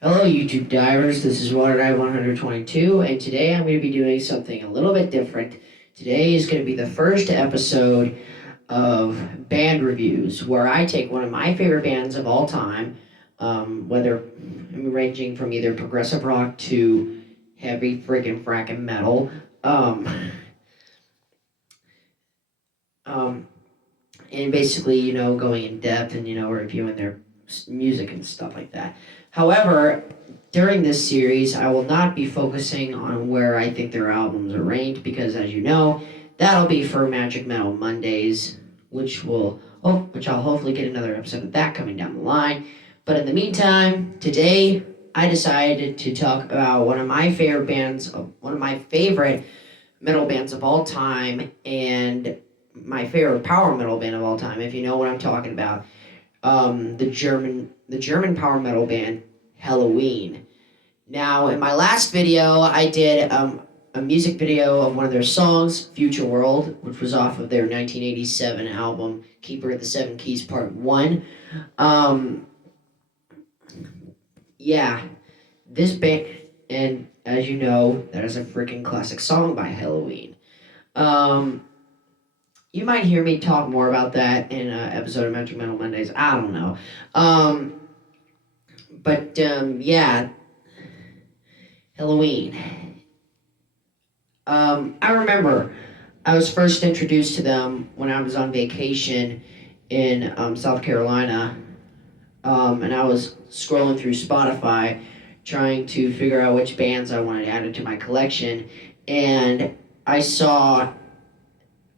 Hello, YouTube divers. This is Water 122, and today I'm going to be doing something a little bit different. Today is going to be the first episode of band reviews, where I take one of my favorite bands of all time, whether ranging from either progressive rock to heavy freaking fracking metal, um, and basically, going in depth and reviewing their music and stuff like that. However, during this series, I will not be focusing on where I think their albums are ranked because, as you know, that'll be for Magic Metal Mondays, which I'll hopefully get another episode of that coming down the line. But in the meantime, today I decided to talk about one of my favorite metal bands of all time, and my favorite power metal band of all time, if you know what I'm talking about. The German power metal band Helloween. Now, in my last video, I did a music video of one of their songs, Future World, which was off of their 1987 album, Keeper of the Seven Keys Part 1. Yeah, this band, and as you know, that is a freaking classic song by Helloween. You might hear me talk more about that in an episode of Magic Metal Mondays. I don't know. Yeah, Helloween. I remember I was first introduced to them when I was on vacation in South Carolina, and I was scrolling through Spotify trying to figure out which bands I wanted added to my collection, and I saw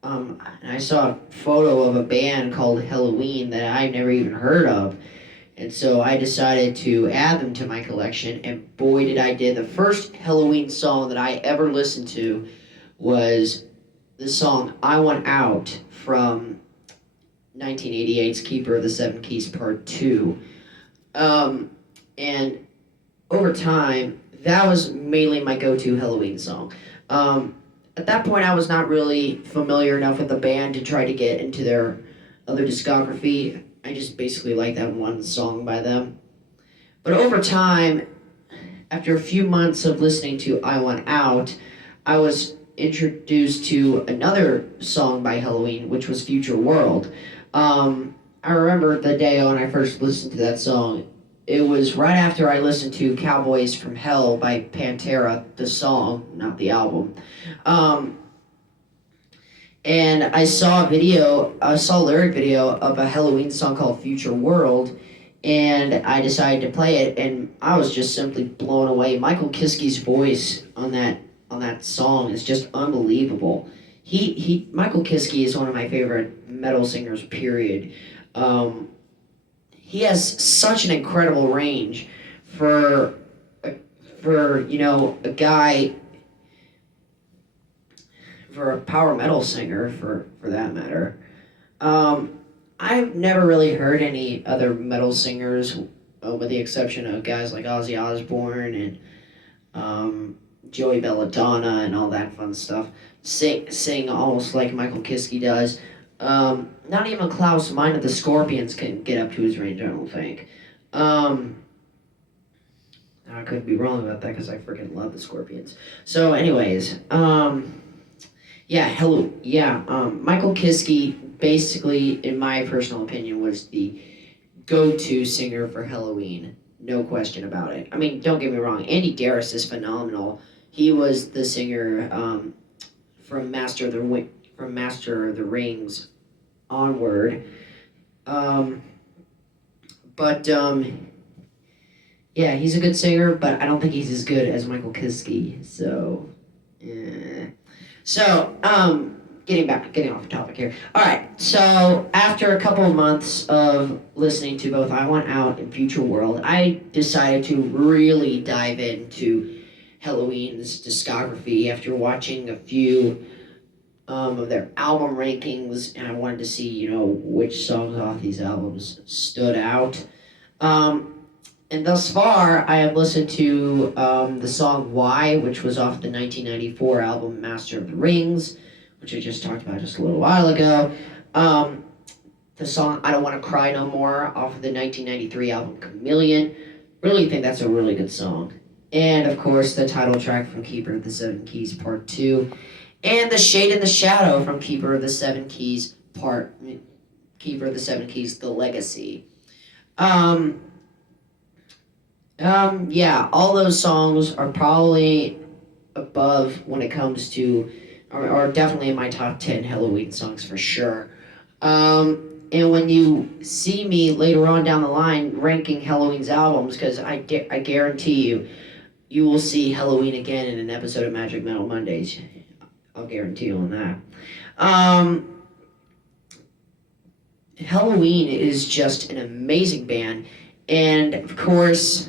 a photo of a band called Helloween that I'd never even heard of. And so I decided to add them to my collection, and boy did I did. The first Helloween song that I ever listened to was the song I Want Out from 1988's Keeper of the Seven Keys Part 2. And over time, that was mainly my go-to Helloween song. At that point, I was not really familiar enough with the band to try to get into their other discography. I just basically liked that one song by them. But over time, after a few months of listening to I Want Out, I was introduced to another song by Helloween, which was Future World. I remember the day when I first listened to that song. It was right after I listened to Cowboys from Hell by Pantera, the song, not the album. And I saw a lyric video of a Helloween song called Future World, and I decided to play it, and I was just simply blown away. Michael Kiske voice on that song is just unbelievable. Michael Kiske is one of my favorite metal singers, period. He has such an incredible range for a guy, for a power metal singer, for that matter. I've never really heard any other metal singers, with the exception of guys like Ozzy Osbourne and Joey Belladonna and all that fun stuff, sing almost like Michael Kiske does. Not even Klaus Meine of the Scorpions can get up to his range, I don't think. I could be wrong about that because I freaking love the Scorpions. So, anyways, Michael Kiske, basically, in my personal opinion, was the go-to singer for Helloween. No question about it. I mean, don't get me wrong, Andy Darris is phenomenal. He was the singer from Master of the Rings onward. Yeah, he's a good singer, but I don't think he's as good as Michael Kiske. So, yeah. So, getting off topic here. All right. So, after a couple of months of listening to both I Want Out and Future World, I decided to really dive into Helloween's discography after watching a few of their album rankings, and I wanted to see, which songs off these albums stood out. And thus far, I have listened to the song Why, which was off the 1994 album Master of the Rings, which I just talked about just a little while ago. The song I Don't Want to Cry No More off of the 1993 album Chameleon. Really think that's a really good song. And of course, the title track from Keeper of the Seven Keys Part 2. And The Shade and the Shadow from Keeper of the Seven Keys Keeper of the Seven Keys, The Legacy. Um, yeah, all those songs are probably above when it comes to, are definitely in my top 10 Helloween songs for sure. And when you see me later on down the line ranking Helloween's albums, because I guarantee you, you will see Helloween again in an episode of Magic Metal Mondays. I'll guarantee you on that. Helloween is just an amazing band. And of course,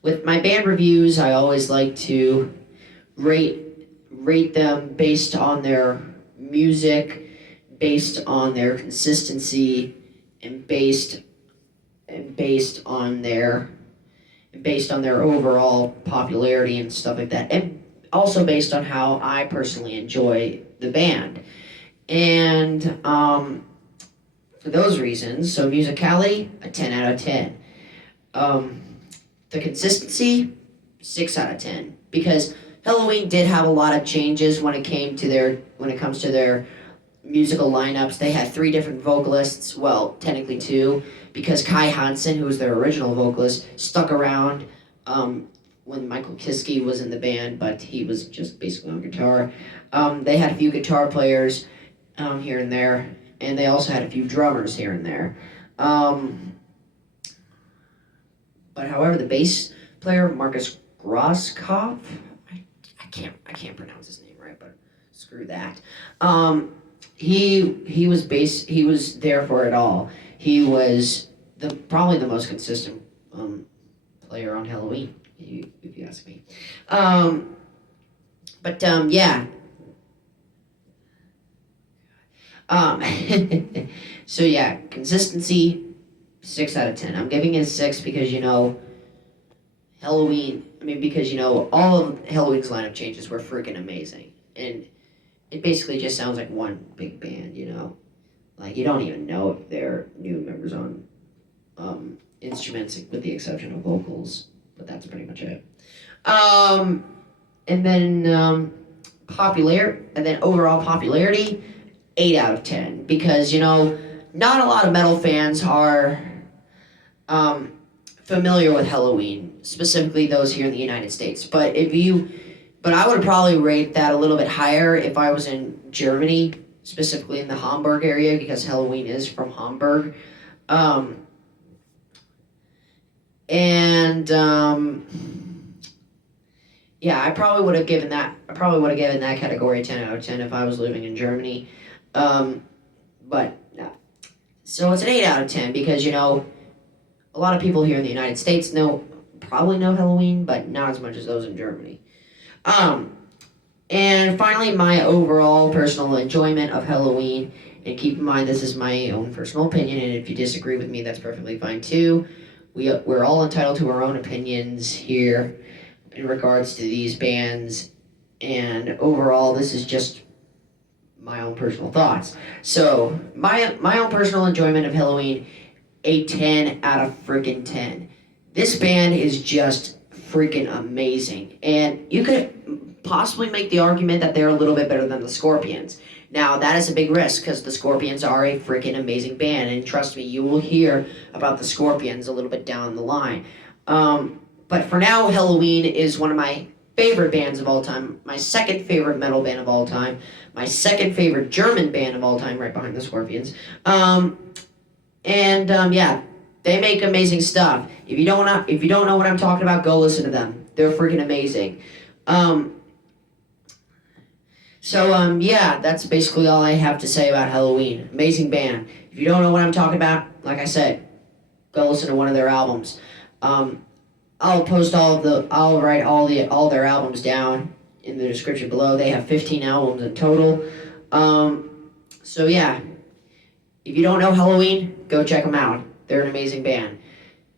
with my band reviews, I always like to rate them based on their music, based on their consistency, and based on their overall popularity and stuff like that, and also based on how I personally enjoy the band. And for those reasons, so musicality, a 10 out of 10. The consistency, 6 out of 10, because Helloween did have a lot of changes when it comes to their musical lineups. They had 3 different vocalists, well, technically 2, because Kai Hansen, who was their original vocalist, stuck around when Michael Kiske was in the band, but he was just basically on guitar. They had a few guitar players here and there, and they also had a few drummers here and there. But however, the bass player, Marcus Grosskopf, I can't pronounce his name right, but screw that. He was there for it all. He was probably the most consistent player on Helloween, if you ask me. Yeah. So yeah, consistency, 6 out of 10. I'm giving it a 6 because all of Helloween's lineup changes were freaking amazing, and it basically just sounds like one big band. Like you don't even know if they're new members on instruments, with the exception of vocals, but that's pretty much it. And then overall popularity, 8 out of 10, because not a lot of metal fans are familiar with Helloween, specifically those here in the United States. But I would probably rate that a little bit higher if I was in Germany, specifically in the Hamburg area, because Helloween is from Hamburg. Yeah, I probably would have given that category a 10 out of 10 if I was living in Germany. But no. So it's an 8 out of 10 because, a lot of people here in the United States probably know Helloween, but not as much as those in Germany. And finally, my overall personal enjoyment of Helloween, and keep in mind this is my own personal opinion, and if you disagree with me, that's perfectly fine too. We're all entitled to our own opinions here in regards to these bands, and overall, this is just my own personal thoughts. So, my own personal enjoyment of Helloween, a 10 out of freaking 10. This band is just freaking amazing, and you could possibly make the argument that they're a little bit better than the Scorpions. Now, that is a big risk, because the Scorpions are a freaking amazing band, and trust me, you will hear about the Scorpions a little bit down the line. But for now, Helloween is one of my favorite bands of all time, my second favorite metal band of all time, my second favorite German band of all time, right behind the Scorpions. Yeah, they make amazing stuff. If you don't know what I'm talking about, go listen to them. They're freaking amazing. Yeah, that's basically all I have to say about Helloween. Amazing band. If you don't know what I'm talking about, like I said, go listen to one of their albums. I'll write all their albums down in the description below. They have 15 albums in total. Yeah, if you don't know Helloween, go check them out. They're an amazing band.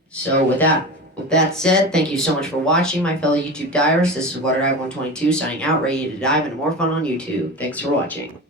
So with that said, thank you so much for watching, my fellow YouTube divers. This is Water Dive 122 signing out, ready to dive into more fun on YouTube. Thanks for watching.